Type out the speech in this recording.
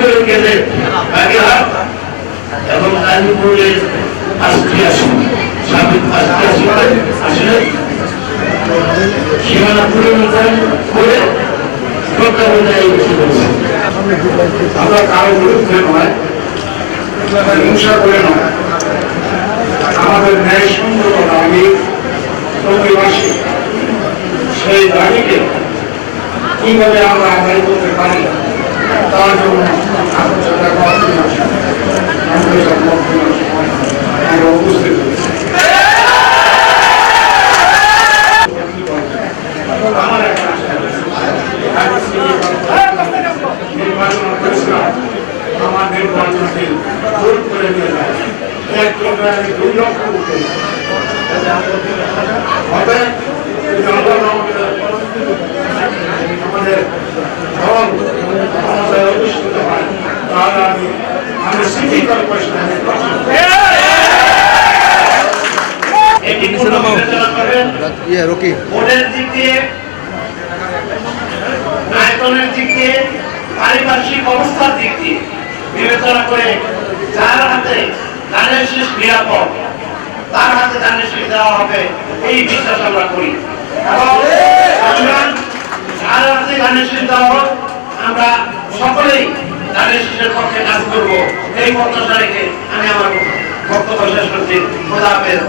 পূর্বের গেলে বাগেরহাট এবং গাজীপুরের সাবেক আসলে সীমানা পুনরুদ্ধার করে আমরা কারো বিরুদ্ধে নয়, হিংসা করে নয়, আমাদের ন্যায়সঙ্গত দাবি প্রতিবাসী সেই দাবিকে কিভাবে আমরা আদায় করতে পারি তার জন্য আমরা উপস্থিত হয়েছি। আমার নির্বাচনকে দূর করে নিয়ে যায় 1 প্রোগ্রামে 2 লক্ষ হবে আমাদের দল আমাদের অধিষ্ঠিত হয় তাহলে আমি সিটি কর্পোরেশন ভোটের দিক দিয়ে আয়তনের দিক দিয়ে পারিপার্শ্বিক অবস্থার দিক দিয়ে বিবেচনা করে যার হাতে ধানের শীষ নিরাপদ তার হাতে ধানের শীষ দেওয়া হবে এই বিশ্বাস আমরা করি এবং যার হাতে ধানের শীষ দেওয়া হোক আমরা সকলেই ধানের শীষের পক্ষে কাজ করবো এই প্রত্যাশা রেখে আমি আমার বক্তব্য শেষ করছি। খোদা হাফেজ।